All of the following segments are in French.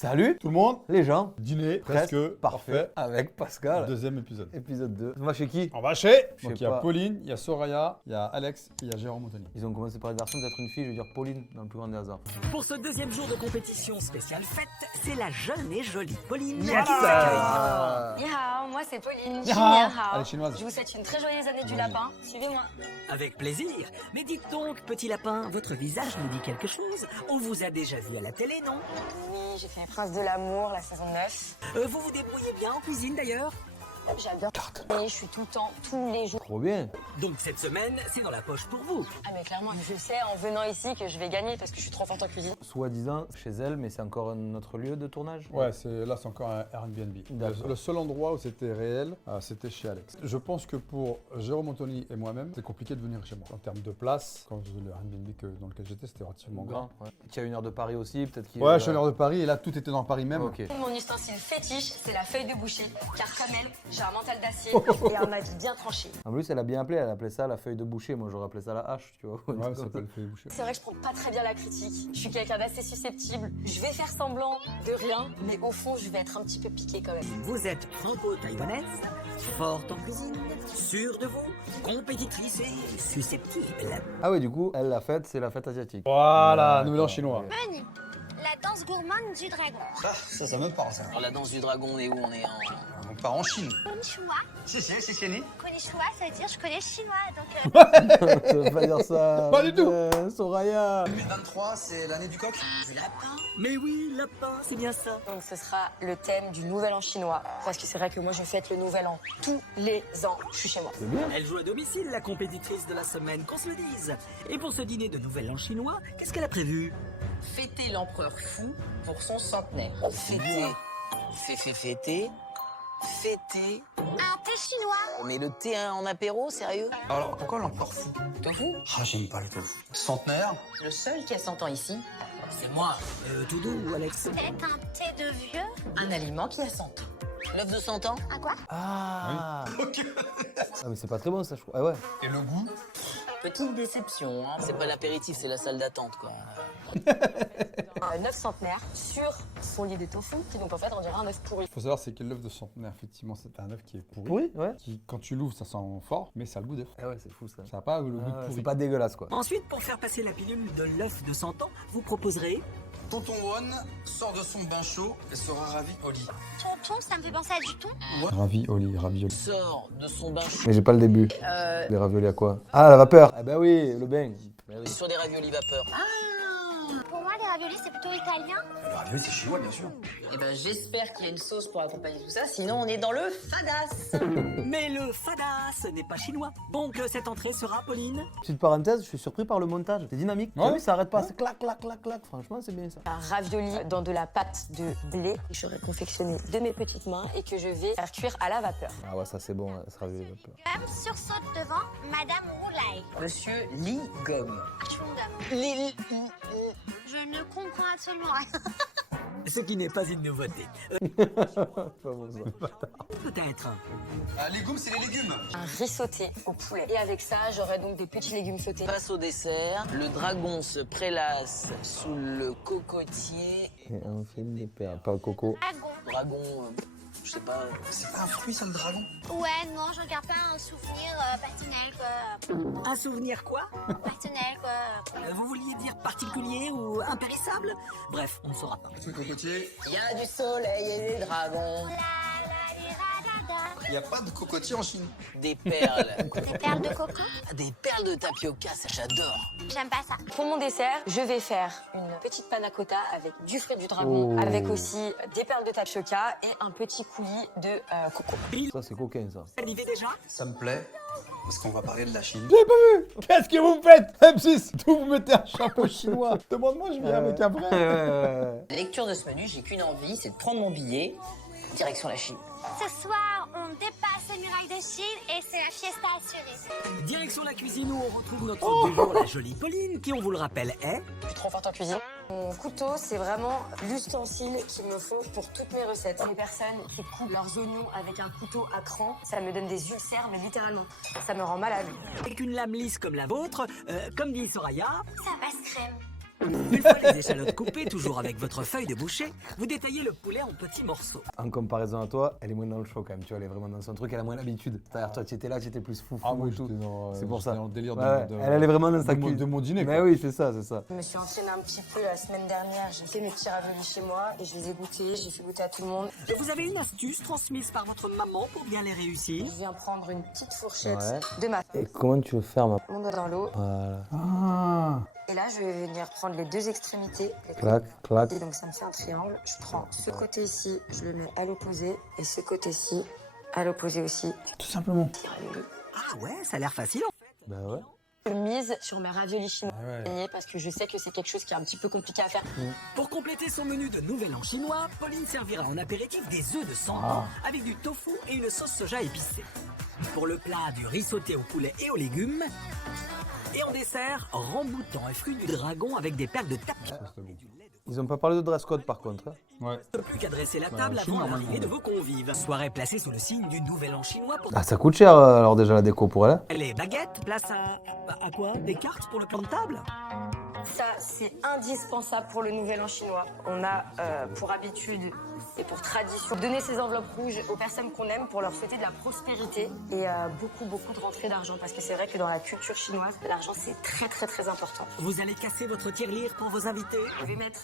Salut Tout le monde, les gens. dîner Presque presque parfait avec Pascal. Deuxième épisode. Épisode 2. On va chez qui? On va chez. Je Donc sais il y a pas. Pauline, il y a Soraya, il y a Alex, et il y a Jérôme Anthony. Ils ont commencé par une version d'être une fille, je veux dire Pauline, dans le plus grand des hasards. Pour ce deuxième jour de compétition spéciale fête, c'est la jeune et jolie Pauline qui Yes. s'accueille. Ni hao, moi c'est Pauline. Ni hao. Ni hao. Elle est chinoise. Je vous souhaite une très joyeuse année du lapin. Suivez-moi. Avec plaisir. Mais dites donc, petit lapin, votre visage me dit quelque chose. On vous a déjà vu à la télé, non? Oui, j'ai fait Prince de l'amour, la saison 9. Vous vous débrouillez bien en cuisine d'ailleurs? J'adore. Et je suis tout le temps, tous les jours. Trop bien. Donc cette semaine, c'est dans la poche pour vous. Ah mais clairement, je sais en venant ici que je vais gagner parce que je suis trop forte en cuisine. Soi-disant chez elle, mais c'est encore un autre lieu de tournage. Ouais, là c'est encore un Airbnb. D'accord. Le seul endroit où c'était réel, c'était chez Alex. Je pense que pour Jérôme Anthony et moi-même, c'est compliqué de venir chez moi. En termes de place, quand le Airbnb dans lequel j'étais, c'était relativement grand. Ouais. Tu as 1 heure de Paris aussi, peut-être qu'il Ouais, je suis à l'heure de Paris et là tout était dans Paris même. Ok. Mon ustensile fétiche, c'est la feuille de boucher. Car comme elle, j'ai un mental d'acier et un avis bien tranché. En plus, elle a bien appelé, elle appelait ça la feuille de boucher. Moi, j'aurais appelé ça la hache, tu vois. Ouais, ça s'appelle fait boucher. C'est vrai que je prends pas très bien la critique. Je suis quelqu'un d'assez susceptible. Je vais faire semblant de rien, mais au fond, je vais être un petit peu piquée quand même. Vous êtes franco-taïwanaise, forte en cuisine, sûre de vous, compétitrice et susceptible. Ah oui, du coup, elle, la fête, c'est la fête asiatique. Voilà, Ouais, nouvel an d'accord. chinois. Menu, la danse gourmande du dragon. Ça me parle ça. Alors la danse du dragon, on est où? On est en... On part en Chine. Konnichiwa. Si, Ni. Konnichiwa, ça veut dire je connais chinois. Donc, Ça veut pas dire ça. Pas du tout. Soraya. 2023, c'est l'année du coq. Du lapin. Mais oui, lapin, c'est bien ça. Donc ce sera le thème du nouvel an chinois. Parce que c'est vrai que moi je fête le nouvel an tous les ans. Je suis chez moi. C'est bien. Elle joue à domicile, la compétitrice de la semaine, qu'on se le dise. Et pour ce dîner de nouvel an chinois, qu'est-ce qu'elle a prévu? Fêter l'empereur fou pour son centenaire. Fêter. Fêter. un thé chinois. Mais le thé en apéro, sérieux? Alors, pourquoi l'empereur fou? Tofu? Ah, j'aime pas le tofu. Centenaire. Le seul qui a 100 ans ici, c'est moi. Tout doux, Alex. Peut-être un thé de vieux. Un aliment qui a 100 ans. L'œuf de 100 ans? À quoi? Ah. Ah, mais c'est pas très bon ça, je crois. Ah ouais. Et le goût? Petite déception, hein. C'est pas l'apéritif, c'est la salle d'attente, quoi. Un œuf centenaire sur son lit de tofu, qui donc en fait on dirait un œuf pourri. Il faut savoir, c'est que l'œuf de centenaire, effectivement, c'est un œuf qui est pourri. Oui, ouais. Qui, quand tu l'ouvres, ça sent fort, mais ça a le goût d'œuf. Ah ouais, c'est fou ça. Ça n'a pas le goût de Ah, pourri. c'est pas dégueulasse quoi. Ensuite, pour faire passer la pilule de l'œuf de 100 ans, vous proposerez Tonton Won sort de son bain chaud et sera ravi au lit. Tonton, ça me fait penser à du thon. Ravioli. Sort de son bain chaud Mais j'ai pas le début. Les raviolis à quoi? Ah, la vapeur. Ah bah oui, le bain. Bah oui. sur des raviolis vapeur. Pour moi, les raviolis, c'est plutôt italien. Le ravioli, c'est chinois, bien sûr. Eh ben j'espère qu'il y a une sauce pour accompagner tout ça, sinon on est dans le fadas. Mais le fadas n'est pas chinois. Donc cette entrée sera Pauline. Petite parenthèse, je suis surpris par le montage. C'est dynamique. Tu as Ouais. vu, ça arrête pas. C'est clac, clac, clac, clac. Franchement, c'est bien ça. Un ravioli dans de la pâte de blé que j'aurais confectionné de mes petites mains et que je vais faire cuire à la vapeur. Ah ouais, ça c'est bon, ce ravioli vapeur. Comme sursaute devant Madame Roulay. Monsieur Lee Gong. Chewing-gum. Je ne comprends absolument rien. Ce qui n'est pas une nouveauté. Pas bon ça. Peut-être. Légumes, c'est les légumes. Un riz sauté au poulet. Et avec ça, j'aurai donc des petits légumes sautés. Passe au dessert, le dragon se prélasse sous le cocotier. Et un film de perles. Pas le coco. Dragon. Dragon, je sais pas. C'est pas un fruit, ça, le dragon? Ouais, non, je regarde pas un souvenir personnel, quoi. Un souvenir quoi? Personnel, quoi. Vous vouliez dire particulier ou impérissable? Bref, on ne saura pas. Fruit cocotier. Il y a du soleil et des dragons, Il n'y a pas de cocotier en Chine. des perles, Des perles de coco. des perles de tapioca, ça j'adore. J'aime pas ça. Pour mon dessert, je vais faire une petite panna cotta avec du fruit du dragon, Oh. avec aussi des perles de tapioca et un petit coulis de coco. Ça c'est coquin ça. Arrivé déjà? Ça me plaît, parce qu'on va parler de la Chine. Qu'est-ce que vous faites, M6? D'où vous mettez un chapeau chinois? Demande-moi, je viens avec un vrai. La lecture de ce menu, j'ai qu'une envie, c'est de prendre mon billet, direction la Chine. Ce soir, on dépasse les murailles de Chine et c'est la fiesta assurée. Direction la cuisine où on retrouve notre du jour, la jolie Pauline, qui on vous le rappelle est... Je suis trop forte en cuisine. Mon couteau, c'est vraiment l'ustensile qu'il me faut pour toutes mes recettes. Les personnes qui coupent leurs oignons avec un couteau à cran, ça me donne des ulcères, mais littéralement. Ça me rend malade. Avec une lame lisse comme la vôtre, comme dit Soraya, Ça passe crème. Une fois les échalotes coupées, toujours avec votre feuille de boucher, vous détaillez le poulet en petits morceaux. En comparaison à toi, elle est moins dans le show quand même, tu vois, elle est vraiment dans son truc, elle a moins l'habitude. C'est-à-dire, toi, tu étais là, tu étais plus fou. Ah oui, tout. j'étais dans, C'est pour j'étais ça. dans le délire Ouais, elle est vraiment dans sa de cuisine. mon dîner. Mais quoi. oui, c'est ça, c'est ça. Je me suis entraînée un petit peu la semaine dernière. J'ai fait mes petits raviolis chez moi et je les ai goûtés. J'ai fait goûter à tout le monde. Et vous avez une astuce transmise par votre maman pour bien les réussir? Je viens prendre une petite fourchette Ouais. de ma Et comment tu veux faire, ma... mon doigt dans l'eau. Voilà. Ah, Et là, je vais venir prendre les deux extrémités. Clac, clac. Et donc, ça me fait un triangle. Je prends ce côté ici, je le mets à l'opposé. Et ce côté-ci, à l'opposé aussi. tout simplement. Ah ouais, ça a l'air facile en fait. Bah ouais. Je mise sur mes raviolis chinois Ah ouais. parce que je sais que c'est quelque chose qui est un petit peu compliqué à faire. Pour compléter son menu de nouvel an chinois, Pauline servira en apéritif des œufs de sang avec du tofu et une sauce soja épicée. Pour le plat, du riz sauté au poulet et aux légumes. Et en dessert, ramboutan et fruits du dragon avec des perles de tapis. Ça, c'était bon. Ils ont pas parlé de dress code par contre. Hein. Ouais. Plus qu'à dresser la table chinois, avant l'arrivée maintenant. de vos convives. Soirée placée sous le signe du nouvel an chinois pour Ah, ça coûte cher alors déjà la déco pour elle. Hein. les baguettes. Place à quoi? Des cartes pour le plan de table? Ça, c'est indispensable pour le nouvel an chinois. On a pour habitude et pour tradition donner ces enveloppes rouges aux personnes qu'on aime pour leur souhaiter de la prospérité et beaucoup de rentrées d'argent. Parce que c'est vrai que dans la culture chinoise, l'argent, c'est très important. Vous allez casser votre tirelire pour vos invités? Je vais mettre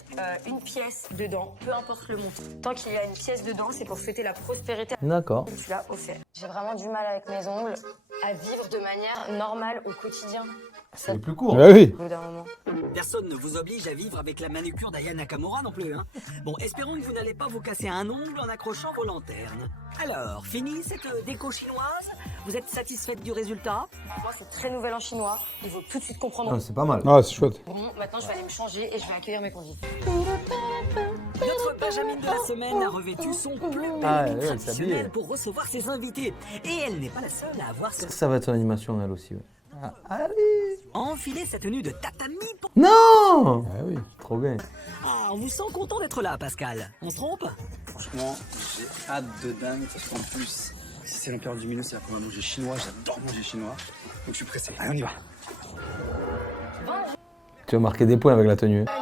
une pièce dedans, peu importe le montant. Tant qu'il y a une pièce dedans, c'est pour souhaiter la prospérité. D'accord. Tu l'as offert. J'ai vraiment du mal avec mes ongles à vivre de manière normale au quotidien. C'est les plus courts. Ouais, oui. Au bout d'un moment. Personne ne vous oblige à vivre avec la manucure d'Aya Nakamura non plus, hein. Bon, espérons que vous n'allez pas vous casser un ongle en accrochant vos lanternes. Alors, fini cette déco chinoise? Vous êtes satisfaite du résultat? Moi, c'est très nouvel en chinois. Il faut tout de suite comprendre. Non, c'est pas mal. Ah, c'est chouette. Bon, maintenant, je vais aller me changer et je vais accueillir mes convives. Notre Benjamin de la semaine a revêtu son plus bel Ah, habit elle s'habille. traditionnel pour recevoir ses invités. Et elle n'est pas la seule à avoir Ça va être son animation elle aussi. Ouais. Ah, allez. enfilé sa tenue de tatami pour... Non. Ah oui. Trop bien. Ah, on vous sent content d'être là, Pascal. On se trompe? Franchement, j'ai hâte de dingue parce qu'en plus, si c'est l'Empire du Milieu, c'est la première manger chinois. J'adore manger chinois. Donc je suis pressé. Allez, on y va. Tu vas marquer des points avec la tenue. T'as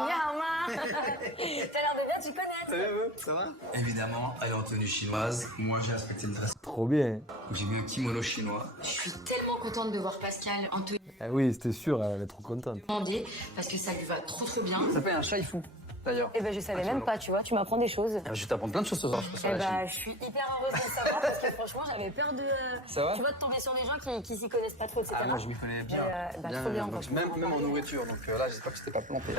l'air de bien, tu connais. Ça va? Évidemment, elle est en tenue chinoise. Moi, j'ai respecté le dress. Trop bien. J'ai mis un kimono chinois. Je suis tellement contente de voir Pascal en tenue Ah oui, c'était sûr, elle est trop contente. demandée parce que ça lui va trop bien. Ça s'appelle un chaifou. D'ailleurs. Et ben, je savais même pas, tu vois, tu m'apprends des choses. Je vais t'apprendre plein de choses ce soir. Je pense, Eh bah, je suis hyper heureuse de le savoir parce que franchement, j'avais peur de. Ça va? Tu vois, de tomber sur des gens qui s'y connaissent pas trop, etc. Ah, moi, je m'y connais bien. Bah, trop bien. Donc, même en nourriture. Donc là, j'espère que tu t'es pas planté.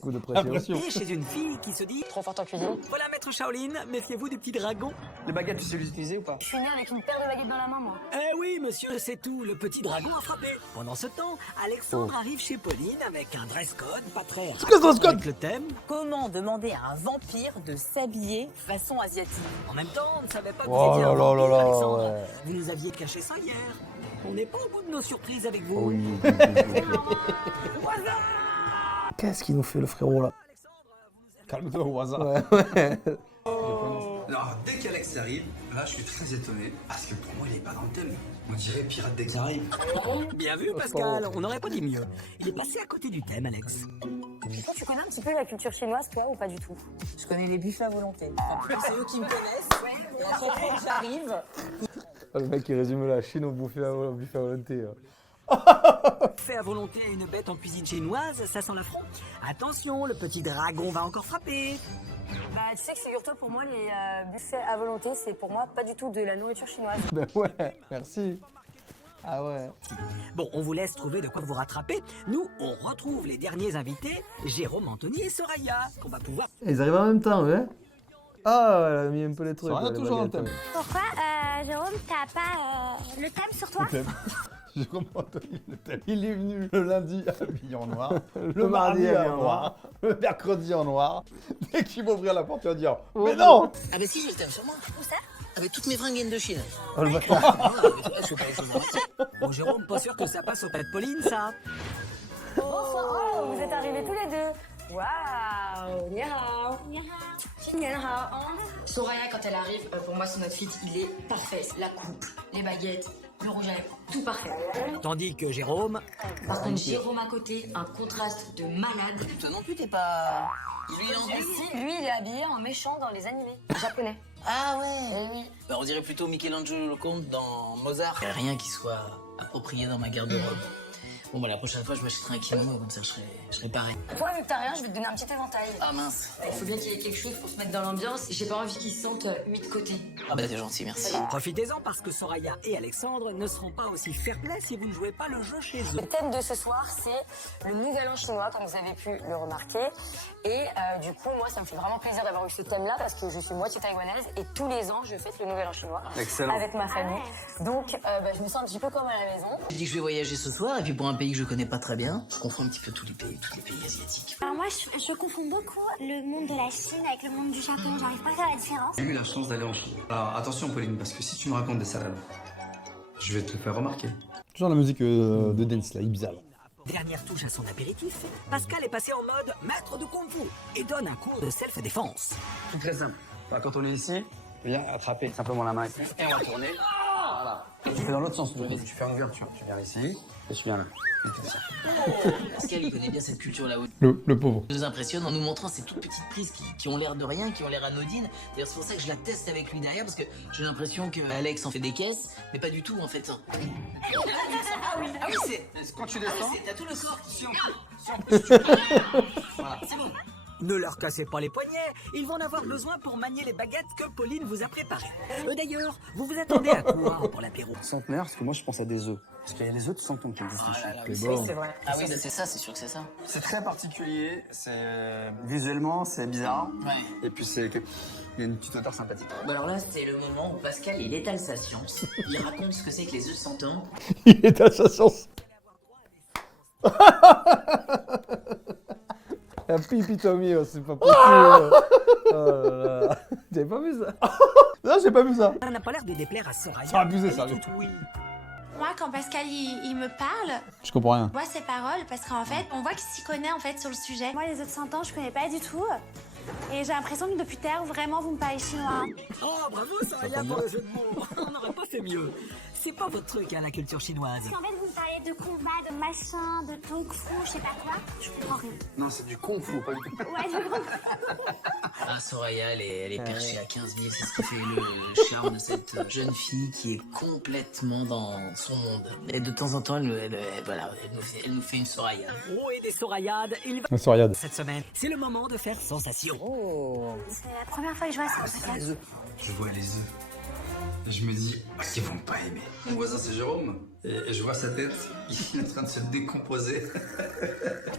Coup de pression. Impression. Et chez une fille qui se dit... Trop forte en cuisine. Voilà, maître Shaolin, méfiez-vous du petit dragon. Les baguettes, tu sais les utiliser ou pas? Je suis née avec une paire de baguettes dans la main, moi. Eh oui, monsieur, c'est tout, le petit dragon a frappé. Pendant ce temps, Alexandre arrive chez Pauline avec un dress code pas très quoi ce dress code avec le thème. Comment demander à un vampire de s'habiller façon asiatique? En même temps, on ne savait pas que Oh vous étiez là un là vampire, là là, Alexandre. ouais. Vous nous aviez caché ça hier. On n'est pas au bout de nos surprises avec vous. Oui. Qu'est-ce qu'il nous fait le frérot là? Calme-toi au hasard. Ouais, ouais. Alors, dès qu'Alex arrive, là, je suis très étonné parce que pour moi, il est pas dans le thème. On dirait pirate des Caraïbes. Bien vu, Pascal, on n'aurait pas dit mieux. Il est passé à côté du thème, Alex. Toi, tu connais un petit peu la culture chinoise, toi, ou pas du tout? Je connais les buffets à volonté. C'est eux qui me connaissent. À chaque fois que j'arrive, Oh, le mec qui résume la Chine au buffet à volonté. Fait à volonté à une bête en cuisine chinoise, ça sent l'affront. Attention, le petit dragon va encore frapper. Bah, tu sais que figure-toi, pour moi, les buffets à volonté, c'est pour moi pas du tout de la nourriture chinoise. Ben ouais, merci. Ah ouais. Bon, on vous laisse trouver de quoi vous rattraper. Nous, on retrouve les derniers invités, Jérôme, Anthony et Soraya, qu'on va pouvoir... Ils arrivent en même temps, ouais. Ah, elle a mis un peu les trucs. Ça rien les toujours dans le baguettes, thème. ouais. Pourquoi, Jérôme, t'as pas le thème sur toi? Je comprends, le thème. Il est venu le lundi habillé en noir, le mardi mardi habillé en en noir, le mercredi en noir. Dès qu'il m'ouvrir la porte, il va dire mais non. Ah bah si, j'ai le thème sur moi. Où ça? Avec toutes mes fringues de Chine. Oh le bâtard. Ah, je fais pas les choses en entier. Bon, Jérôme, pas sûr que ça passe au plat de Pauline, ça. Oh, vous êtes arrivés tous les deux. Waouh, ni hao. Ni hao. Soraya, quand elle arrive, pour moi, son outfit, il est parfait. La coupe, les baguettes. Le rouge à lèvres, tout parfait. Tandis que Jérôme, Par contre, Jérôme à côté, un contraste de malade. Toi non plus, t'es pas... Lui, il est en Et si, lui, il est habillé en méchant dans les animés japonais. Ah ouais. Eh oui. Bah, on dirait plutôt Michelangelo le Comte dans Mozart. Y a rien qui soit approprié dans ma garde-robe. Bon bah la prochaine fois je m'achèterai un kimono, comme ça je serai pareil. Toi, vu que t'as rien, je vais te donner un petit éventail. Ah mince. Il faut bien qu'il y ait quelque chose pour se mettre dans l'ambiance. J'ai pas envie qu'ils se sentent mis de côté. Ah bah t'es gentil, merci. profitez-en parce que Soraya et Alexandre ne seront pas aussi fair-play si vous ne jouez pas le jeu chez eux. Le thème de ce soir, c'est le nouvel an chinois, comme vous avez pu le remarquer. Et du coup, moi, ça me fait vraiment plaisir d'avoir eu ce thème-là parce que je suis moitié taïwanaise et tous les ans, je fête le nouvel an chinois Excellent. avec ma famille. Donc, je me sens un petit peu comme à la maison. Je dis que je vais voyager ce soir et puis pour un pays que je connais pas très bien, je confonds un petit peu tous les pays asiatiques. Alors moi, je confonds beaucoup le monde de la Chine avec le monde du Japon. J'arrive pas à faire la différence. J'ai eu la chance d'aller en Chine. Alors attention Pauline, parce que si tu me racontes des salades, je vais te le faire remarquer. Toujours la musique de dance, là, Ibiza. Là. Dernière touche à son apéritif, Pascal est passé en mode maître de Kung Fu et donne un cours de self-défense. Tout très simple. Enfin, quand on est ici, viens attraper simplement la main et on va tourner. Voilà. Et tu fais dans l'autre sens. Tu fais une ouverture. Tu viens ici et tu viens là. Et tu fais ça. Pascal il connaît bien cette culture là-haut. Le pauvre. Il nous impressionne en nous montrant ces toutes petites prises qui ont l'air de rien, qui ont l'air anodines. D'ailleurs c'est pour ça que je la teste avec lui derrière parce que j'ai l'impression que Alex en fait des caisses, mais pas du tout en fait. Ah oui c'est... Quand tu descends, T'as tout le corps qui... voilà. C'est bon. Ne leur cassez pas les poignets, ils vont en avoir besoin pour manier les baguettes que Pauline vous a préparées. D'ailleurs, vous vous attendez à quoi pour l'apéro? Centenaire, parce que moi je pense à des œufs. Parce qu'il y a les œufs de centenaire qui existent en Chine. C'est bon. C'est vrai. Ah oui bah c'est ça, c'est sûr que c'est ça. C'est très particulier, c'est visuellement c'est bizarre. Ouais. Et puis il y a une petite odeur sympathique. Bah alors là c'est le moment où Pascal il étale sa science. Il raconte ce que c'est que les œufs de 100 ans. Il est à sa chance. Un pipi Tommy, oh, c'est pas possible. Oh là là. T'avais pas vu ça? Non, j'ai pas vu ça. Ça n'a pas l'air de déplaire à Soraya. C'est abusé, Elle est sérieux. toute oui. Moi, quand Pascal il me parle, Je comprends rien. je vois ses paroles parce qu'en fait, on voit qu'il s'y connaît en fait sur le sujet. Moi, les autres 100 ans, je connais pas du tout. Et j'ai l'impression que depuis tout à l'heure, vraiment, vous me parlez chinois. Oh, bravo Soraya pour le jeu de mots. On n'aurait pas fait mieux. C'est pas votre truc, hein, la culture chinoise. Parce qu'en fait, vous me parlez de combat, de machin, de kung fu, je sais pas quoi. Je comprends rien. Non, c'est du kung fu, pas du tout. Ouais, du coup. Ah, Soraya, elle est perchée à 15 000, c'est ce qui fait le charme de cette jeune fille qui est complètement dans son monde. Et de temps en temps, elle nous fait une Soraya. Oh, et des Sorayades, il va... La Soriade. Cette semaine, c'est le moment de faire sensation. C'est la première fois que je vois ça. Pascal. Je vois les œufs. Et je me dis, ah, ils vont pas aimer. Mon voisin, c'est Jérôme. Et je vois sa tête, il est en train de se décomposer.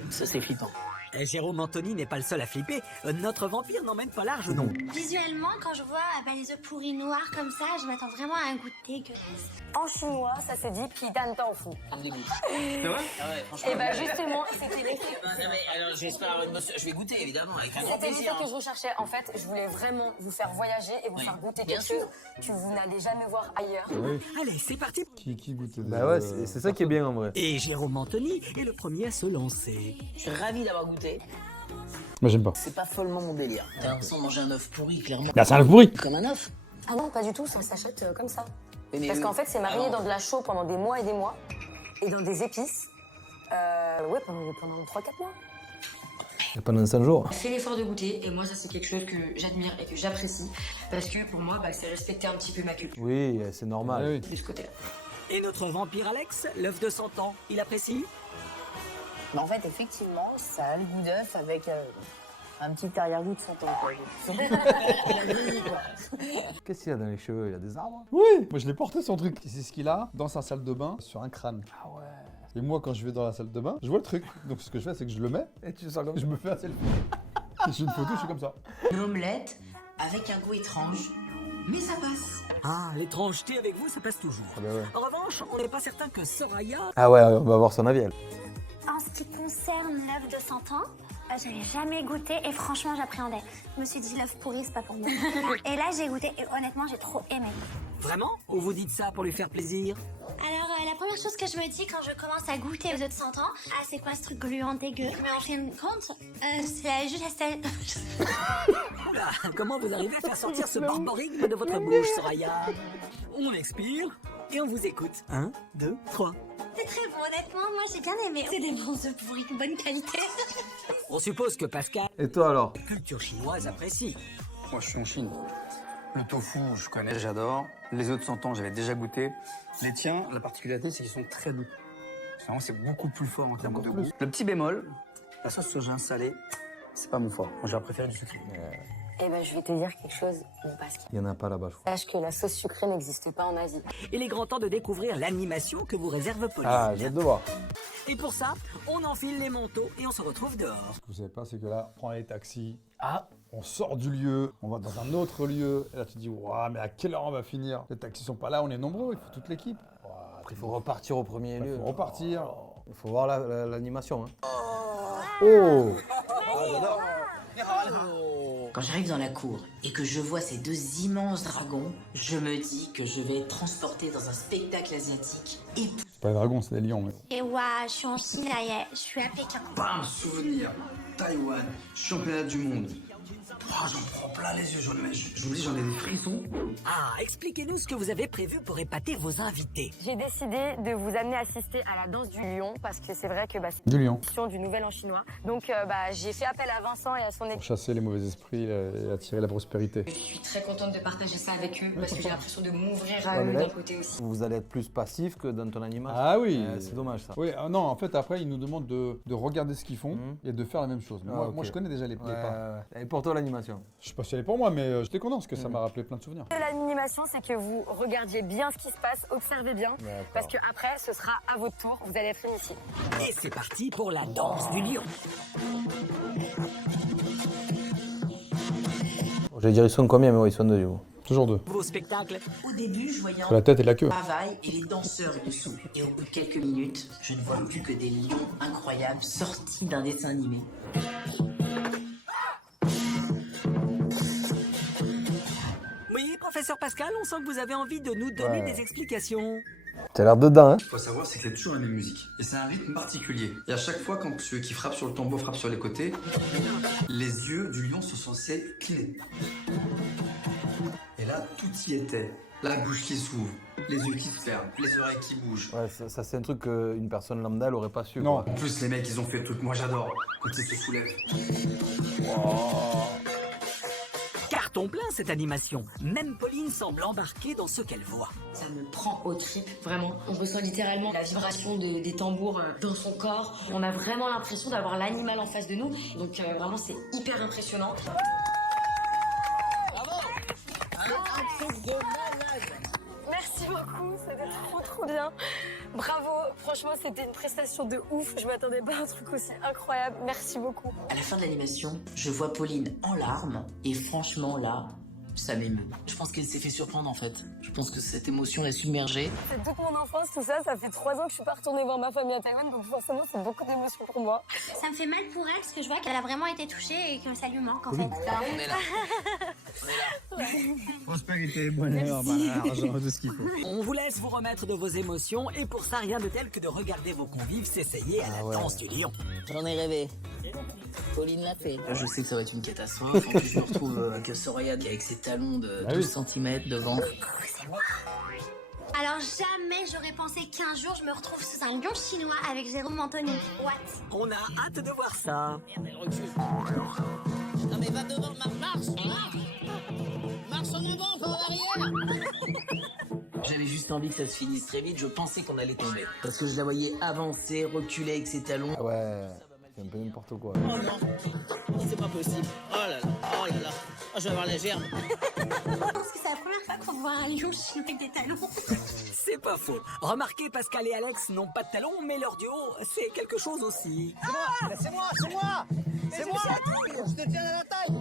Ça, c'est flippant. Jérôme Anthony n'est pas le seul à flipper. Notre vampire n'emmène pas large non. Visuellement, quand je vois les œufs pourris noirs comme ça, je m'attends vraiment à un goût dégueulasse. En chinois, ça se dit pidan tofu. Ça me dégoûte. C'est vrai? Ah ouais, franchement. Et bah justement, c'était l'effet. Non, mais alors, j'espère avoir une bonne... Je vais goûter, évidemment, avec un grand C'était l'effet plaisir. que je recherchais. En fait, je voulais vraiment vous faire voyager et vous Oui, faire goûter bien quelque chose que vous n'allez jamais voir ailleurs. Allez, c'est parti. Qui goûte des... Bah ouais, c'est ça qui est bien en vrai. Et Jérôme Anthony est le premier à se lancer. Je suis ravi d'avoir goûté. Moi, j'aime pas. C'est pas follement mon délire. T'as l'impression de manger un œuf pourri, clairement. Bah, c'est un pourri. Comme un œuf. Ah non, pas du tout, ça s'achète comme ça. Mais Parce qu'en fait, c'est mariné alors, dans de la chaux pendant des mois et des mois. Et dans des épices. Ouais, pendant 3-4 mois. Et pendant 5 jours. Fais l'effort de goûter, et moi, ça, c'est quelque chose que j'admire et que j'apprécie. Parce que pour moi, c'est respecter un petit peu ma culture. Oui, c'est normal. Oui. De ce côté-là. Et notre vampire Alex, l'œuf de 100 ans, il apprécie? Mais en fait, effectivement, ça a le goût d'œuf avec un petit arrière-goût de 100 ans. Quoi. Qu'est-ce qu'il y a dans les cheveux? Il y a des arbres? Oui. Moi, je l'ai porté son truc. C'est ce qu'il a dans sa salle de bain sur un crâne. Ah ouais. Et moi, quand je vais dans la salle de bain, je vois le truc. Donc, ce que je fais, c'est que je le mets Et tu sens comme et je me fais un selfie. Et j'ai une photo, je suis comme ça. Une omelette avec un goût étrange, mais ça passe. Ah, l'étrangeté avec vous, ça passe toujours. Ah bah ouais. En revanche, on n'est pas certain que Soraya... Ah ouais, on va voir son avis. Elle. En ce qui concerne l'œuf de 100 ans, je n'ai jamais goûté et franchement j'appréhendais. Je me suis dit l'œuf pourri c'est pas pour moi. Et là j'ai goûté et honnêtement j'ai trop aimé. Vraiment? Ou vous dites ça pour lui faire plaisir? Alors la première chose que je me dis quand je commence à goûter aux œufs de 100 ans, c'est quoi ce truc gluant dégueu? Mais en fin de compte, c'est juste la Oula, comment vous arrivez à faire sortir ce barbarisme de votre bouche, Soraya? On expire. et on vous écoute. 1, 2, 3. C'est très bon, honnêtement, moi j'ai bien aimé. C'est des bons œufs pourris de bonne qualité. On suppose que Pascal, Et toi alors? culture chinoise, apprécie. Moi, je suis en Chine. Le tofu, je connais, j'adore. Les œufs de 100 ans, j'avais déjà goûté. Les tiens, la particularité, c'est qu'ils sont très doux. Vraiment, c'est beaucoup plus fort en termes de goût. Le petit bémol, la sauce soja salée, c'est pas mon fort. Moi, j'aurais préféré du sucré. Eh ben, je vais te dire quelque chose, mon Pascal. Il y en a pas là-bas, je crois. Sache que la sauce sucrée n'existe pas en Asie. Il est grand temps de découvrir l'animation que vous réserve Pauline. Ah, j'ai hâte de voir. Et pour ça, on enfile les manteaux et on se retrouve dehors. Ce que vous savez pas, c'est que là, on prend les taxis. Ah, on sort du lieu, on va dans un autre lieu. Et là, tu te dis, waouh, mais à quelle heure on va finir? Les taxis sont pas là, on est nombreux, il faut toute l'équipe. Après, il faut repartir au premier lieu. Il faut repartir. Il faut voir l'animation. Hein. Oh! Quand j'arrive dans la cour et que je vois ces deux immenses dragons, je me dis que je vais être transporté dans un spectacle asiatique et C'est pas les dragons, c'est les lions. Mais... Et waouh, je suis en Chine, là, je suis à Pékin. Bam, souvenir. Taïwan, championnat du monde. Oh, j'en prends plein les yeux, je vous dis, j'en ai des frissons. Ah, expliquez-nous ce que vous avez prévu pour épater vos invités. J'ai décidé de vous amener assister à la danse du lion parce que c'est vrai que c'est Du lion. une du nouvel an chinois. Donc j'ai fait appel à Vincent et à son Pour équipe. chasser les mauvais esprits et attirer la prospérité. Je suis très contente de partager ça avec eux parce que j'ai l'impression de m'ouvrir Ouais, à eux mais là, d'un côté aussi. Vous allez être plus passif que dans ton animation. Ah oui. C'est dommage ça. Oui, non, en fait, après, ils nous demandent de regarder ce qu'ils font et de faire la même chose. Mais Ah, moi, ok. moi, je connais déjà les pas. Et pour toi l'animation? Je sais pas si elle est pour moi, mais j'étais content parce que ça m'a rappelé plein de souvenirs. L'animation, c'est que vous regardiez bien ce qui se passe, observez bien, parce que après, ce sera à votre tour, vous allez être initié. Et c'est parti pour la danse du lion. J'allais dire ils sont combien, mais ouais, ils sont deux du coup. Toujours deux. Vos spectacles, au début, je voyais La tête et la queue. travail et les danseurs dessous. Et au bout de quelques minutes, je ne vois plus que des lions incroyables sortis d'un dessin animé. oui, professeur Pascal, on sent que vous avez envie de nous donner des explications. T'as l'air dedans, hein? Ce qu'il faut savoir, c'est que c'est toujours la même musique. Et c'est un rythme particulier. Et à chaque fois, quand celui qui frappe sur le tambour frappe sur les côtés, les yeux du lion sont censés cligner. Et là, tout y était. La bouche qui s'ouvre, les yeux qui se ferment, les oreilles qui bougent. Ouais, ça c'est un truc qu'une personne lambda elle aurait pas su. Non. Quoi. En plus, les mecs, ils ont fait le truc, moi j'adore, quand ils se soulèvent. Carton plein cette animation. Même Pauline semble embarquée dans ce qu'elle voit. Ça me prend aux tripes, vraiment. On ressent littéralement la vibration des tambours dans son corps. On a vraiment l'impression d'avoir l'animal en face de nous. Donc vraiment, c'est hyper impressionnant. Merci beaucoup, c'était trop bien. Bravo, franchement c'était une prestation de ouf. Je m'attendais pas à un truc aussi incroyable. Merci beaucoup. À la fin de l'animation, je vois Pauline en larmes et franchement là, ça m'émeut. Je pense qu'elle s'est fait surprendre en fait. Je pense que cette émotion l'a submergée. C'est toute mon enfance, tout ça. Ça fait 3 ans que je suis pas retournée voir ma famille à Taïwan, donc forcément c'est beaucoup d'émotions pour moi. Ça me fait mal pour elle parce que je vois qu'elle a vraiment été touchée et que ça lui manque en fait. On est là. Prospérité, bonheur, argent, tout ce qu'il faut. On vous laisse vous remettre de vos émotions et pour ça, rien de tel que de regarder vos convives s'essayer à la danse du lion. J'en ai rêvé. Pauline l'a fait. Là, je sais que ça va être une catastrophe. En plus, je me retrouve avec Soraya avec ses talons de 12 cm de ventre. Alors jamais j'aurais pensé qu'un jour je me retrouve sous un lion chinois avec Jérôme Anthony. What? On a hâte de voir ça. Non mais va devant, marche. Marche en avant, pas en arrière. J'avais juste envie que ça se finisse très vite, je pensais qu'on allait tomber. Parce que je la voyais avancer, reculer avec ses talons. Ah ouais, c'est un peu n'importe quoi. Oh non, c'est pas possible. Oh là là, oh là là. Oh, je vais avoir la germe. Je pense que c'est la première fois qu'on voit un lion chinois avec des talons. C'est pas faux. Remarquez, Pascal et Alex n'ont pas de talons, mais leur duo, c'est quelque chose aussi. C'est moi Je te tiens à la taille.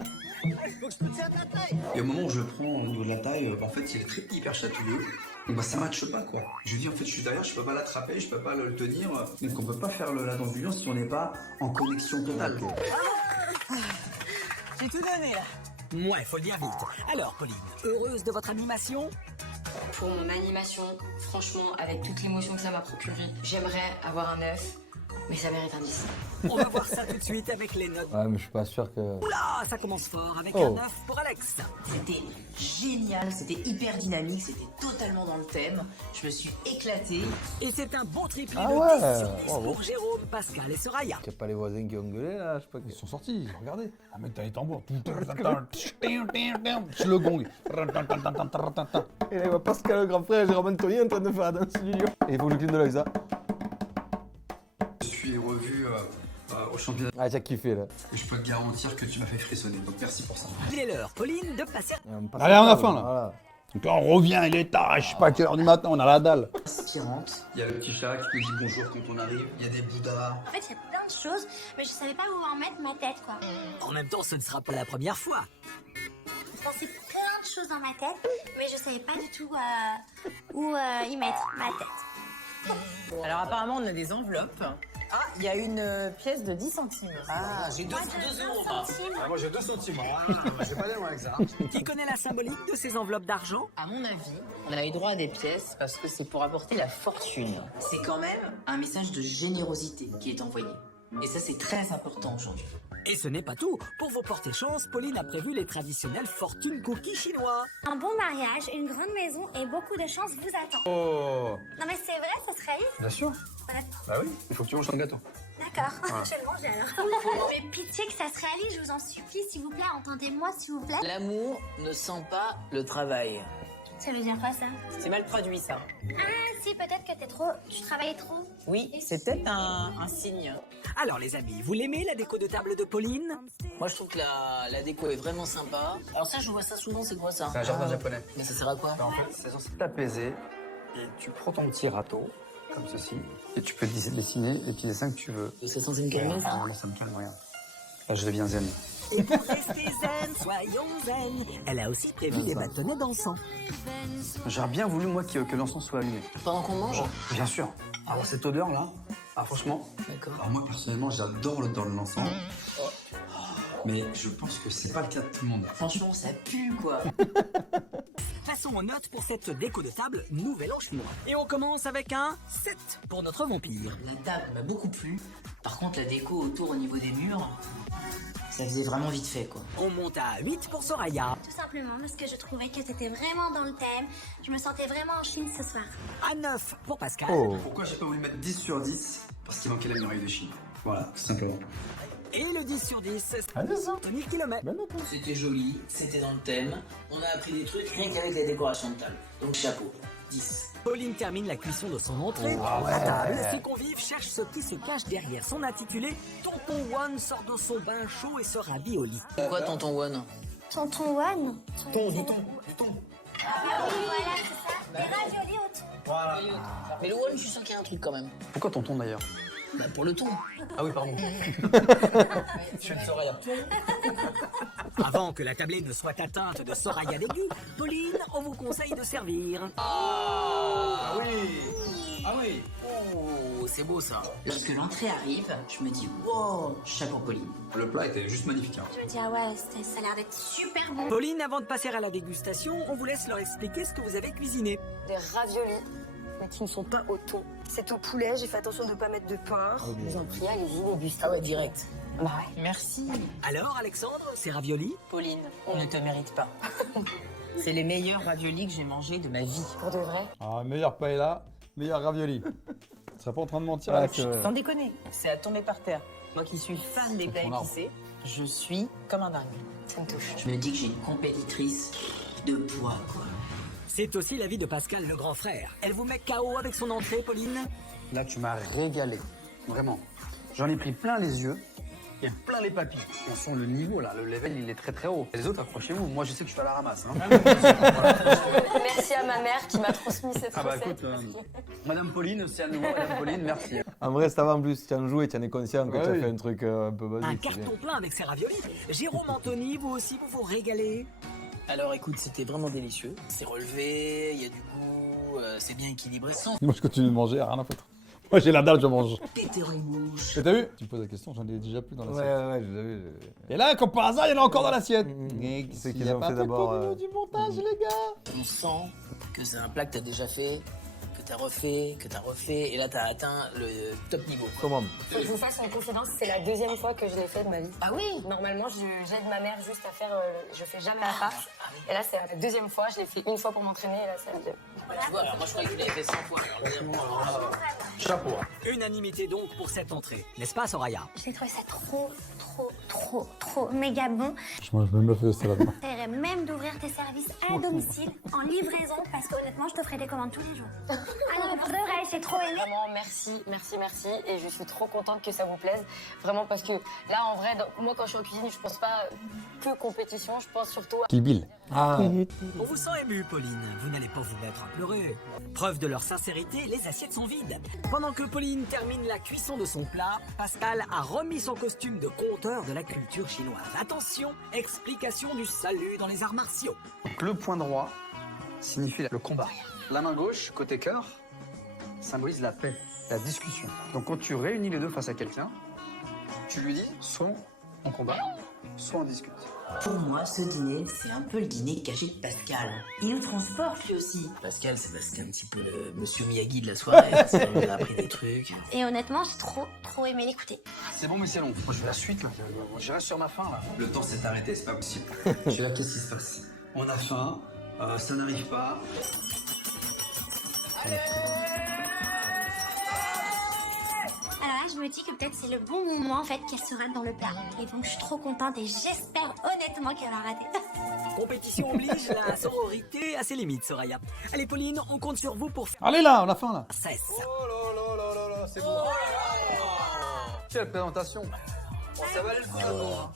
Faut que je te tienne à la taille. Et au moment où je prends au niveau de la taille, en fait, il est très hyper chatouilleux. Donc ça matche pas quoi. Je lui dis en fait je suis derrière, je peux pas l'attraper, je peux pas le tenir. Donc on peut pas faire la danse du lion si on n'est pas en connexion totale. J'ai tout donné là. Ouais, faut le dire vite. Alors, Pauline, heureuse de votre animation? Pour mon animation, franchement, avec toute l'émotion que ça m'a procuré, j'aimerais avoir un œuf Mais ça mérite un 10. On va voir ça tout de suite avec les notes. Ouais, mais je suis pas sûr que. Oula, ça commence fort avec Oh. un 9 pour Alex. C'était génial, c'était hyper dynamique, c'était totalement dans le thème. Je me suis éclatée. Et c'est un bon triplé Ah de ouais, 10 sur 10 bravo. pour Jérôme, Pascal et Soraya. Y'a pas les voisins qui ont gueulé là, je sais pas. Ils sont sortis, regardez. Ah, mec, t'as les tambours. Le gong. Et là, il voit Pascal, le grand frère, et Jérôme Anthony en train de faire la danse du lion. Et il faut que je cligne de l'œil, ça. Je suis revu au championnat. Ah, t'as kiffé là. Et je peux te garantir que tu m'as fait frissonner. Donc merci pour ça. Il est l'heure, Pauline, de passer. Allez, on a faim, là. Voilà. Donc là, on revient, il est tard, je sais pas à quelle heure du matin, on a la dalle. Aspirante. Il y a le petit chat qui nous dit bonjour quand on arrive. Il y a des bouddhas. En fait, il y a plein de choses, mais je savais pas où en mettre ma tête, quoi. En même temps, ce ne sera pas la première fois. Je pensais plein de choses dans ma tête, mais je savais pas du tout où y mettre ma tête. Alors apparemment, on a des enveloppes. Ah, il y a une pièce de 10 centimes. Ah, j'ai 2 euros. Bah. Moi j'ai 2 centimes. J'ai pas aller loin avec ça. Qui connaît la symbolique de ces enveloppes d'argent? À mon avis, on a eu droit à des pièces parce que c'est pour apporter la fortune. C'est quand même un message de générosité qui est envoyé. Et ça, c'est très important aujourd'hui. Et ce n'est pas tout. Pour vous porter chance, Pauline a prévu les traditionnels fortune cookies chinois. Un bon mariage, une grande maison et beaucoup de chance vous attend. Oh, Non mais c'est vrai, ça se réalise? bien sûr. Ouais. Bah oui, il faut que tu manges un gâteau. D'accord, je vais le manger alors. Mais pitié que ça se réalise, je vous en supplie, s'il vous plaît, entendez-moi s'il vous plaît. L'amour ne sent pas le travail. Ça veut dire quoi ça? C'est mal traduit, ça. Ah si, peut-être que tu travailles trop. Oui, c'est peut-être un signe. Alors les amis, vous l'aimez la déco de table de Pauline? Moi, je trouve que la déco est vraiment sympa. Alors ça, je vois ça souvent, c'est quoi ça? C'est un jardin japonais. Mais ça sert à quoi? En fait, c'est censé t'apaiser. Et tu prends ton petit râteau, comme ceci. Et tu peux dessiner les petits dessins que tu veux. C'est censé me calmer, ça? Ah, moi, ça me calme, regarde. Là, je deviens zen. Et pour rester zen, soyons zen. Elle a aussi prévu des bâtonnets d'encens. J'aurais bien voulu, moi, que l'encens soit allumé. Pendant qu'on mange? Bien sûr. Alors, cette odeur-là, franchement, D'accord. alors moi, personnellement, j'adore l'odeur de l'encens. Mais je pense que c'est pas le cas de tout le monde. Franchement, ça pue, quoi. Passons aux notes pour cette déco de table Nouvel An chinois. Et on commence avec un 7 pour notre vampire. La table m'a beaucoup plu. Par contre, la déco autour au niveau des murs, ça faisait vraiment vite fait, quoi. On monte à 8 pour Soraya. Tout simplement parce que je trouvais que c'était vraiment dans le thème. Je me sentais vraiment en Chine ce soir. À 9 pour Pascal. Oh. Pourquoi j'ai pas voulu mettre 10 sur 10? Parce qu'il manquait la muraille de Chine. Voilà, tout simplement. Et le 10 sur 10, Ah, c'est ça. Tony Kilomètre. C'était joli, c'était dans le thème. On a appris des trucs rien qu'avec la décoration de table. Donc chapeau, 10. Pauline termine la cuisson de son entrée. À table, ses convives cherchent ce qui se cache derrière son intitulé. Tonton One sort de son bain chaud et se rhabille au lit. Pourquoi tonton One? Tonton One. Du ton. Ah oui, voilà, c'est ça. Des raviolis au thon. Mais le One, je sens qu'il y a un truc quand même. Pourquoi tonton d'ailleurs? Bah pour le ton. Ah oui, pardon. Je suis une Soraya. Avant que la tablée ne soit atteinte de Soraya d'aigu, Pauline, on vous conseille de servir. Ah oui. Ah oui. Oh, c'est beau ça. Lorsque l'entrée arrive, je me dis wow, chapeau Pauline. Le plat était juste magnifique. Hein. Je me dis, ah ouais, ça a l'air d'être super bon. Pauline, avant de passer à la dégustation, on vous laisse leur expliquer ce que vous avez cuisiné. Des raviolis, mais qui ne sont pas au thon. C'est au poulet, j'ai fait attention de ne pas mettre de porc. Je vous en prie, allez-y, dégustez. Ah ouais, direct. Bah ouais. Merci. Alors, Alexandre, c'est raviolis? Pauline, on ne te mérite pas. C'est les meilleurs raviolis que j'ai mangés de ma vie. Pour de vrai? Ah, meilleur paella, meilleur ravioli. Tu serais pas en train de mentir Ouais, Alex c'est vrai. Sans déconner, c'est à tomber par terre. Moi qui suis fan des plats ton arbre. épicés, je suis comme un dingue. Ça me touche. Je me dis que j'ai une compétitrice de poids, quoi. C'est aussi l'avis de Pascal, le grand frère. Elle vous met KO avec son entrée, Pauline? Là, tu m'as régalé. Vraiment. J'en ai pris plein les yeux et plein les papilles. On sent le niveau là, le level il est très très haut. Les autres, accrochez-vous. Moi, je sais que je suis à la ramasse. Hein. Merci à ma mère qui m'a transmis cette Ah bah recette. écoute, Madame Pauline, c'est à nouveau Madame Pauline, merci. En vrai, ça va en plus, tu en joues et tu en es conscient que Ouais, tu as oui. fait un truc un peu Un basique. c'est bien. carton plein avec ses raviolis. Jérôme Anthony, vous aussi, vous vous régalez. Alors écoute, c'était vraiment délicieux. C'est relevé, il y a du goût, c'est bien équilibré, sans Moi, je continue de manger, rien à foutre. Moi, j'ai la dalle, je mange. péter une bouche. Et t'as vu? Tu me poses la question, j'en ai déjà plus dans Ouais, l'assiette. ouais, je l'avais. Et là, comme par hasard, il y en a encore dans l'assiette. C'est Il qu'ils y a ont pas fait un truc d'abord. au niveau du montage, les gars. On sent que c'est un plat que t'as déjà fait, t'as refait, et là t'as atteint le top niveau. Comment? Faut que je vous fasse une confidence, c'est la 2e fois que je l'ai fait de ma vie. Ah oui? Normalement, j'aide ma mère juste à faire, je fais jamais la farce. Et là, c'est la 2e fois, je l'ai fait une fois pour m'entraîner, et là, c'est la 2e. Tu vois, alors moi je croyais que tu l'avais fait 100 fois. Alors, vraiment, Chapeau. Unanimité donc pour cette entrée, n'est-ce pas Soraya? J'ai trouvé ça trop méga bon. Je mange même pas fait ça là-dedans. J'essaierais même d'ouvrir tes services à domicile en livraison parce qu'honnêtement, je te ferai des commandes tous les jours. Alors, pour de vrai, j'ai trop aimé. Vraiment, merci. Et je suis trop contente que ça vous plaise. Vraiment, parce que là, en vrai, moi, quand je suis en cuisine, je pense pas que compétition, je pense surtout à... Kill Bill. Ah, On vous sent ému, Pauline. Vous n'allez pas vous mettre à pleurer. Preuve de leur sincérité, les assiettes sont vides. Pendant que Pauline termine la cuisson de son plat, Pascal a remis son costume de conteur de la culture chinoise. Attention, explication du salut dans les arts martiaux. Donc le point droit signifie le combat. La main gauche, côté cœur, symbolise la paix, la discussion. Donc quand tu réunis les deux face à quelqu'un, tu lui dis soit on combat, soit on discute. Pour moi, ce dîner, c'est un peu le dîner caché de Pascal. Il nous transporte lui aussi. Pascal, c'est un petit peu le monsieur Miyagi de la soirée. Il a appris des trucs. Et honnêtement, j'ai trop aimé l'écouter. C'est bon mais c'est long. Moi je veux la suite là. Je reste sur ma faim là. Le temps s'est arrêté, c'est pas possible. Je suis là, qu'est-ce qui se passe? On a faim, ça n'arrive pas. Alors là, je me dis que peut-être c'est le bon moment en fait qu'elle se rate dans le plat. Et donc je suis trop contente et j'espère honnêtement qu'elle va rater. Compétition oblige, la sororité à ses limites, Soraya. Allez, Pauline, on compte sur vous pour faire Allez là, on a faim là. cesse. C'est bon. Quelle présentation. Ça va le faire.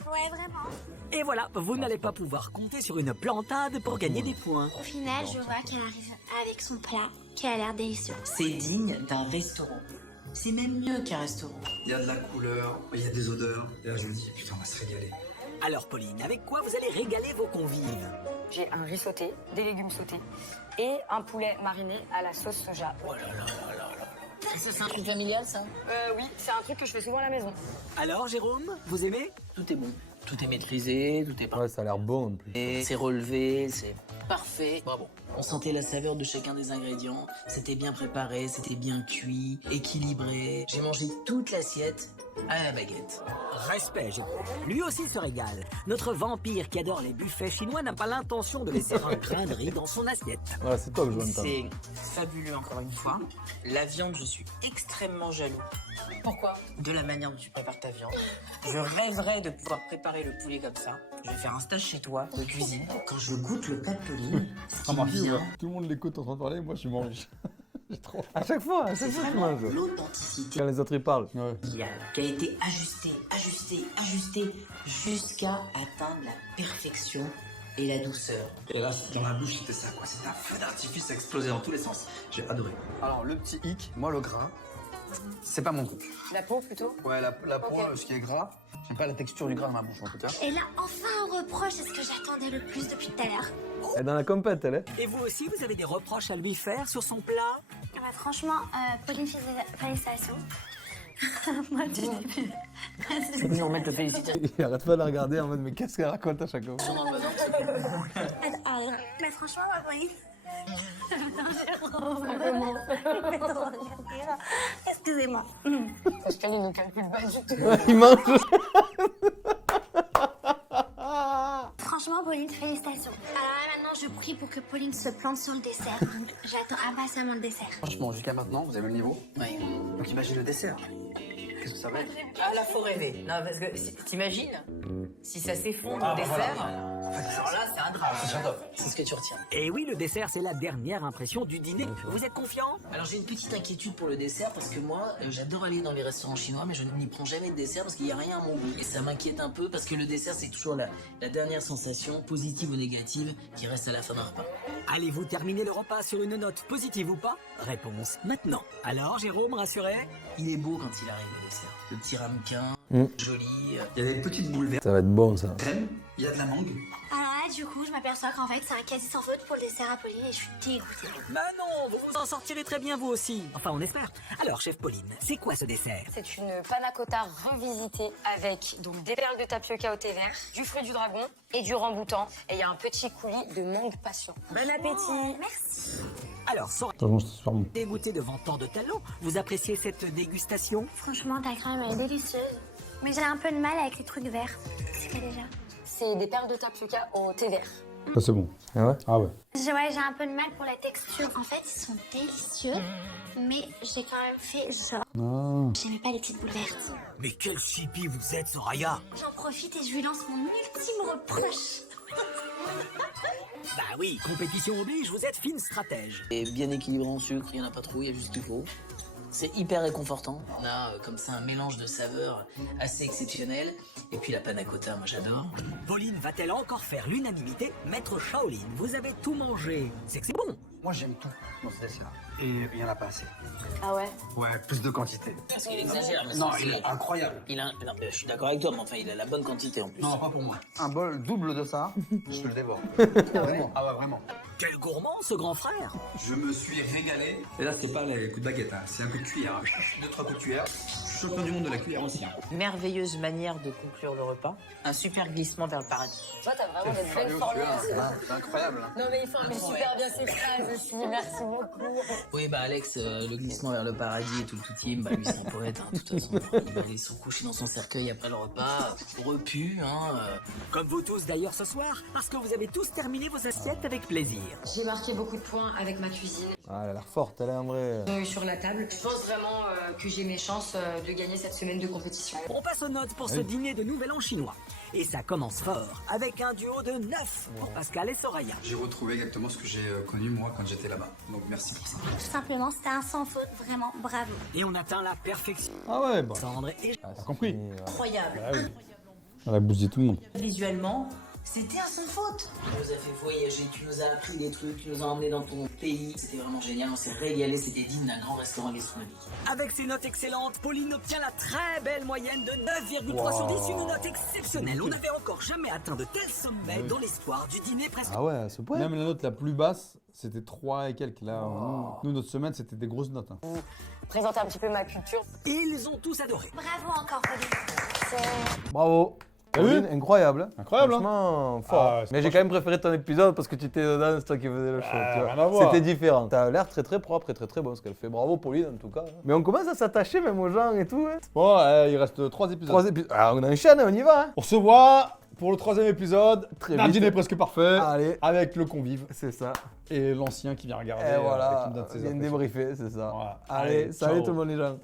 Ouais, vraiment. Et voilà, vous n'allez pas pouvoir compter sur une plantade pour gagner des points. Au final, je vois qu'elle arrive avec son plat qui a l'air délicieux. C'est digne d'un restaurant. C'est même mieux qu'un restaurant. Il y a de la couleur, il y a des odeurs. Et là je me dis, putain on va se régaler. Alors, Pauline, avec quoi vous allez régaler vos convives? J'ai un riz sauté, des légumes sautés et un poulet mariné à la sauce soja. Oh là là là là là. Ça, c'est un truc familial, ça? Oui, c'est un truc que je fais souvent à la maison. Alors, Jérôme, vous aimez? Tout est bon. Tout est maîtrisé, tout est parfait. ouais, ça a l'air bon en plus. Et c'est relevé, c'est parfait. Bravo. On sentait la saveur de chacun des ingrédients. C'était bien préparé, c'était bien cuit, équilibré. J'ai mangé toute l'assiette à la baguette. Respect, Jérôme. Lui aussi se régale. Notre vampire qui adore les buffets chinois n'a pas l'intention de laisser un grain de riz dans son assiette. Voilà, c'est top, Jonathan. C'est fabuleux encore une fois. La viande, je suis extrêmement jaloux. Pourquoi? De la manière dont tu prépares ta viande. Je rêverais de pouvoir préparer le poulet comme ça. Je vais faire un stage chez toi de cuisine. Quand je goûte le plat de Pauline, ce qui me vient, Tout le monde l'écoute en train de parler, moi je mange. J'ai trop. À chaque fois c'est tu vraiment manges. l'authenticité Quand les autres ils parlent. Ouais. qui a été ajustée jusqu'à atteindre la perfection et la douceur. Et là, dans la bouche, c'était ça, quoi. C'était un feu d'artifice, ça explosait dans tous les sens. J'ai adoré. Alors, le petit hic, moi, le gras, c'est pas mon truc. La peau plutôt? Ouais, la peau, Ok. ce qui est gras, j'aime pas la texture du gras dans ma bouche, en tout cas. Et là, enfin un reproche, c'est ce que j'attendais le plus depuis tout à l'heure. Elle est dans la compète, elle est. Et vous aussi, vous avez des reproches à lui faire sur son plat? Ah bah, franchement, Pauline, félicitations. Moi, du début. Je peux nous remettre le félicitations. Il arrête pas de la regarder en mode mais qu'est-ce qu'elle raconte à chaque fois. Mais franchement, ma Pauline. Excusez-moi. Pascal, il ne calcule pas du tout. Ouais, il mange. Franchement, Pauline, félicitations. Alors là, maintenant, je prie pour que Pauline se plante sur le dessert. Donc, j'attends impatiemment le dessert. Franchement, jusqu'à maintenant, vous avez le niveau. Oui. Donc, imagine le dessert. Qu'est-ce que ça va être? Ah là, faut rêver. Non, parce que t'imagines si ça s'effondre au dessert. Alors là, c'est un drame. C'est ce que tu retiens. Et oui, le dessert, c'est la dernière impression du dîner. Vous êtes confiant? Alors j'ai une petite inquiétude pour le dessert parce que moi j'adore aller dans les restaurants chinois mais je n'y prends jamais de dessert parce qu'il n'y a rien à mon goût. Et ça m'inquiète un peu parce que le dessert c'est toujours la dernière sensation, positive ou négative, qui reste à la fin d'un repas. Allez-vous terminer le repas sur une note positive ou pas? Réponse maintenant. Alors, Jérôme, rassuré? Il est beau quand il arrive le dessert. Le petit ramequin, joli. Il y a des petites boules vertes. Ça va être bon ça. Crème, il y a de la mangue. Alors là, du coup, je m'aperçois qu'en fait, c'est un quasi sans faute pour le dessert à Pauline et je suis dégoûtée. Bah non, vous vous en sortirez très bien vous aussi. Enfin, on espère. Alors, chef Pauline, c'est quoi ce dessert? C'est une panna cotta revisitée avec donc des perles de tapioca au thé vert, du fruit du dragon et du ramboutan. Et il y a un petit coulis de mangue passion. Bon appétit. Merci. Alors, Soraya, Franchement, c'était super bon. dégoûté devant tant de talents, vous appréciez cette dégustation? Franchement, ta crème elle est délicieuse. Mais j'ai un peu de mal avec les trucs verts. C'est quoi déjà? C'est des perles de tapioca au thé vert. Ça, c'est bon. Ah ouais? Ah ouais. J'ai un peu de mal pour la texture. En fait, ils sont délicieux, mais j'ai quand même fait genre. Ah. J'aimais pas les petites boules vertes. Mais quel chippie vous êtes, Soraya! J'en profite et je lui lance mon ultime reproche. Bah oui, compétition oblige, vous êtes fine stratège. Et bien équilibré en sucre, il n'y en a pas trop, il y a juste ce qu'il faut. C'est hyper réconfortant. On a comme ça un mélange de saveurs assez exceptionnel. Et puis la panna cotta, moi j'adore. Pauline va-t-elle encore faire l'unanimité? Maître Shaolin, vous avez tout mangé. C'est que c'est bon. Moi, j'aime tout dans ce dessert. Et il n'y en a pas assez. Ah ouais? Ouais, plus de quantité. Parce qu'il exagère. Mais Non, c'est- il est incroyable. non, je suis d'accord avec toi, mais enfin, il a la bonne quantité en plus. Non, pas pour moi. Un bol double de ça, je te le dévore. Vraiment. Ah ouais, vraiment. Quel gourmand, ce grand frère! Je me suis régalé. Et là, c'est pas les coups de baguette, hein. C'est un coup de cuillère. 2-3 coups de cuillère. Champion du monde de la cuillère aussi. Hein. Merveilleuse manière de conclure le repas. Un super glissement vers le paradis. Toi, t'as vraiment des belles formulations. C'est incroyable. Hein. Non, mais il formule super bien ses phrases aussi. Merci beaucoup. Oui, bah Alex, le glissement vers le paradis et tout le tout team, bah lui c'est un poète, hein, de toute façon. Il va aller se coucher dans son cercueil après le repas, repu, hein. Comme vous tous d'ailleurs ce soir, parce que vous avez tous terminé vos assiettes avec plaisir. J'ai marqué beaucoup de points avec ma cuisine. Ah, elle a l'air forte, elle est en vrai. Sur la table. Je pense vraiment que j'ai mes chances de gagner cette semaine de compétition. On passe aux notes pour ce dîner de Nouvel An chinois. Et ça commence fort, avec un duo de 9 pour Pascal et Soraya. J'ai retrouvé exactement ce que j'ai connu moi quand j'étais là-bas. Donc merci pour ça. Tout simplement, c'était un sans faute. Vraiment, bravo. Et on atteint la perfection. Ah ouais, bah. Sandre et T'as compris. Incroyable. Ah oui. Elle a bousillé tout le monde. Visuellement, c'était un sans faute. Tu nous as fait voyager, tu nous as appris des trucs, tu nous as emmenés dans ton pays. C'était vraiment génial, on s'est régalé, c'était digne d'un grand restaurant gastronomique. avec ses notes excellentes, Pauline obtient la très belle moyenne de 9,3 sur 10, une note exceptionnelle. On n'avait encore jamais atteint de tels sommets dans l'histoire du dîner presque. Ah ouais, à ce point. Même la note la plus basse, c'était 3 et quelques. Là, nous, notre semaine, c'était des grosses notes. Hein. Présenter un petit peu ma culture. Et ils ont tous adoré. Bravo encore, Pauline. Bravo. T'as vu? Pauline, incroyable. Hein. Incroyable, hein. Franchement, fort. Ah, c'est Mais j'ai quand même préféré ton épisode parce que tu étais dedans, c'est toi qui faisais le show. tu vois. rien à voir. C'était différent. T'as l'air très très propre et très très bon ce qu'elle fait. Bravo Pauline en tout cas. Mais on commence à s'attacher même aux gens et tout. Hein. Bon, il reste 3 épisodes. 3 épisodes. Ah, on enchaîne, on y va. Hein. On se voit pour le 3e épisode. Très Un vite. dîner presque parfait. Allez. Avec le convive C'est ça. et l'ancien qui vient regarder. Et et voilà, qui me donne ses on vient de impressions. débriefer, c'est ça. Voilà. Allez, salut ciao. tout le monde les gens.